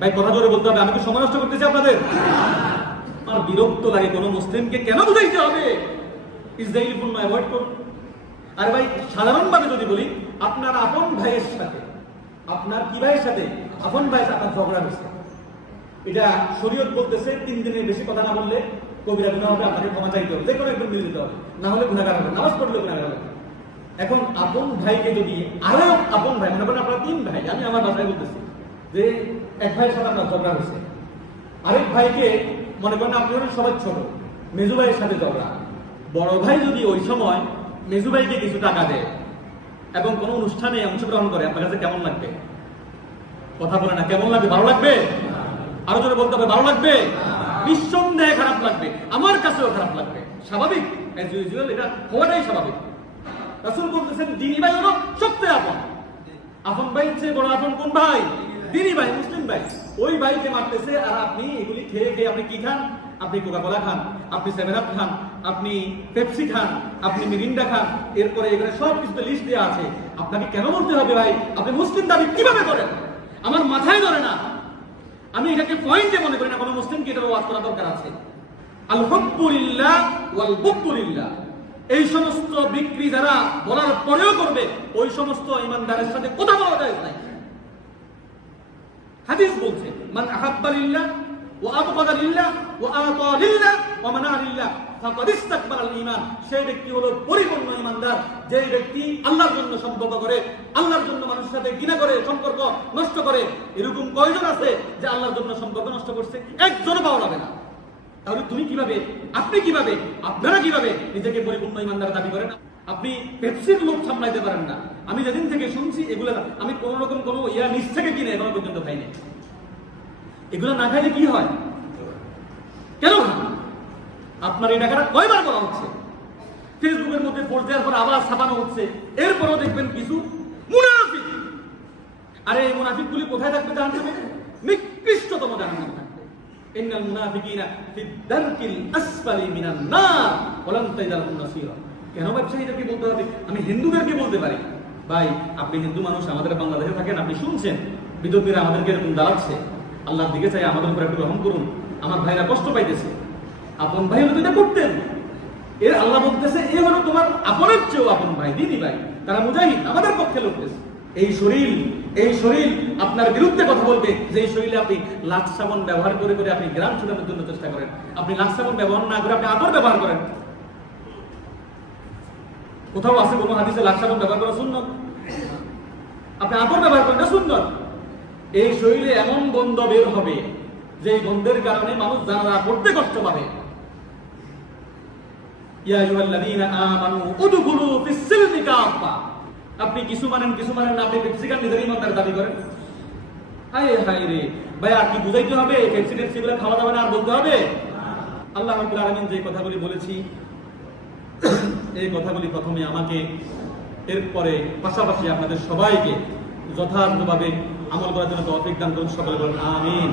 ভাই, কথা জোরে বলতে হবে, আমি কি সময় নষ্ট করতেছি আপনাদের। আমার বিরক্ত লাগে, কোনো মুসলিমকে কেন বুঝাইতে হবে? ইসরায়েলি পণ্য অ্যাভয়েড করুন আর ভাই, সাধারণভাবে যদি বলি, আপনার আপন ভাইয়ের সাথে, আপনার কি ভাইয়ের সাথে আপন ভাইয়ের সাথে ঝগড়া হয়েছে? এটা শরীয়ত বলতেছে, তিন দিনের বেশি কথা না বললে কবিরা গুণা হবে, আপনাকে ক্ষমা চাইতে হবে যে কোনো একদম মিলে দিতে হবে। না হলে গুণাগার হবে, নামাজ পড়লে গুণাগার হবে। এখন আপন ভাইকে যদি আরও আপন ভাই, মনে করেন আপনার তিন ভাই, আমি আমার বাসায় বলতেছি যে এক ভাইয়ের সাথে আপনার ঝগড়া হয়েছে। আরেক ভাইকে মনে করেন আপনি হলেন সবাই ছোট মেজু ভাইয়ের সাথে ঝগড়া। বড় ভাই যদি ওই সময় মেজু ভাইকে কিছু টাকা দেয় এবং কোনো অনুষ্ঠানে অংশগ্রহণ করে আপনার কাছে কেমন লাগবে? কথা বলে না কেমন লাগবে? ভালো লাগবে? আরও জোরে বলতে হবে ভালো লাগবে? নিঃসন্দেহে খারাপ লাগবে আমার কাছেও খারাপ লাগবে। স্বাভাবিক? As usual, এটা হওয়াটাই স্বাভাবিক। রাসূল বলতেছেন দিনী ভাই হলো সবচেয়ে আপন। আপন ভাই চেয়ে বড় আপন কোন ভাই? দিনী ভাই, মুসলিম ভাই, ওই ভাইকে মারতেছে আর আপনি এগুলি খেয়ে খেয়ে আপনি কি খান? আপনি কোকা কোলা খান, আপনি সেভেন আপ খান, আপনি পেপসি খান, আপনি মিরিন্ডা খান, এরপরে এখানে সব কিছু লিস্ট দেওয়া আছে। আপনাকে কেন বলতে হবে ভাই? আপনি মুসলিম দাবি কীভাবে করেন? আমার মাথায় ধরে না। আমি এটাকে পয়েন্টে মনে করি না, কোনো মুসলিমকে এটার ওয়াজ করা দরকার আছে। আল হব্বুলিল্লাহ ওয়াল বুকতুলিল্লাহ এই সমস্ত বিক্রি যারা বলার পরেও করবে, ওই সমস্ত ইমানদারের সাথে কথা বলা যায় নাই। হাদিস বলছে, মান সেই ব্যক্তি হলো পরিপূর্ণ ঈমানদার। যে ব্যক্তি আল্লাহর জন্য সম্পর্ক করে, আল্লাহর জন্য মানুষের সাথে ঘৃণা করে, সম্পর্ক নষ্ট করে, এরকম কয়জন আছে যে আল্লাহর জন্য সম্পর্ক নষ্ট করছে? একজনও পাওয়া যাবে না। তাহলে তুমি কীভাবে, আপনি কীভাবে, আপনারা কীভাবে নিজেকে পরিপূর্ণ ইমানদার দাবি করেন? আপনি পেপসির লোক সামলাইতে পারেন না। আমি যেদিন থেকে শুনছি এগুলো, আমি কোন রকম কোনো ইয়া নিচ থেকে কিনে এখনও পর্যন্ত খাইনি এগুলো না খাইলে কি হয়? কেন আপনার এই টাকাটা কয়বার করা হচ্ছে? ফেসবুকের মধ্যে পোস্ট দেওয়ার পর আবার ছাপানো হচ্ছে। এরপরও দেখবেন কিছু মুনাফিক। আরে এই মুনাফিকগুলি কোথায় থাকবে জানতে নিকৃষ্টতম থাকবে কেন বলতে হবে। আমি হিন্দুদেরকে বলতে পারি। ভাই, আপনি হিন্দু মানুষ, আমাদের বাংলাদেশে থাকেন, আপনি শুনছেন? আমাদেরকে এরকম দাঁড়াচ্ছে আল্লাহর দিকে চাই আমাদের একটু রহম করুন। আমার ভাইরা কষ্ট পাইতেছে। আপন ভাই হলে এটা করতেন। এর আল্লাহ বলতেছে, এ হলো তোমার আপনের চেয়েও আপন ভাই, দিদি ভাই। তারা মুজাহিদ, আমাদের পক্ষে লড়তেছে। এই শরীর এই শরীর আপনার বিরুদ্ধে কথা বলবে যে এই শরীরে আপনি লাক্স সাবান ব্যবহার করে করে আপনি গ্রাম ছুটানোর জন্য চেষ্টা করেন। আপনি লাক্স সাবান ব্যবহার না করে আপনি আদর ব্যবহার করেন। কোথাও আছে কোনো হাদিসে লাক্স সাবান ব্যবহার করা সুন্দর আপনি আদর ব্যবহার করেন, এটা সুন্দর এই শরীরে এমন গন্ধ বের হবে যে গন্ধের কারণে মানুষ জানা পড়তে কষ্ট পাবে। ইয়া আইয়ুহাল্লাযীনা আমানু উদখুলু ফিস সিলমি কাফা আপনি কিছু মানেন কিছু মানেন আপনি পেপসিকার নিজের ইমানদার দাবি করেন। হায় হায় রে। ভাই আর কি বুঝাইতে হবে? পেপসি টেপসি খাওয়া যাবে না আর বলতে হবে? আল্লাহ রাব্বুল আলামিন যে কথাগুলি বলেছি, এই কথাগুলি প্রথমে আমাকে, এরপরে পাশাপাশি আপনাদের সবাইকে যথাযথভাবে আমল করার জন্য তৌফিক দান করুন। সকলে বলুন, আমিন।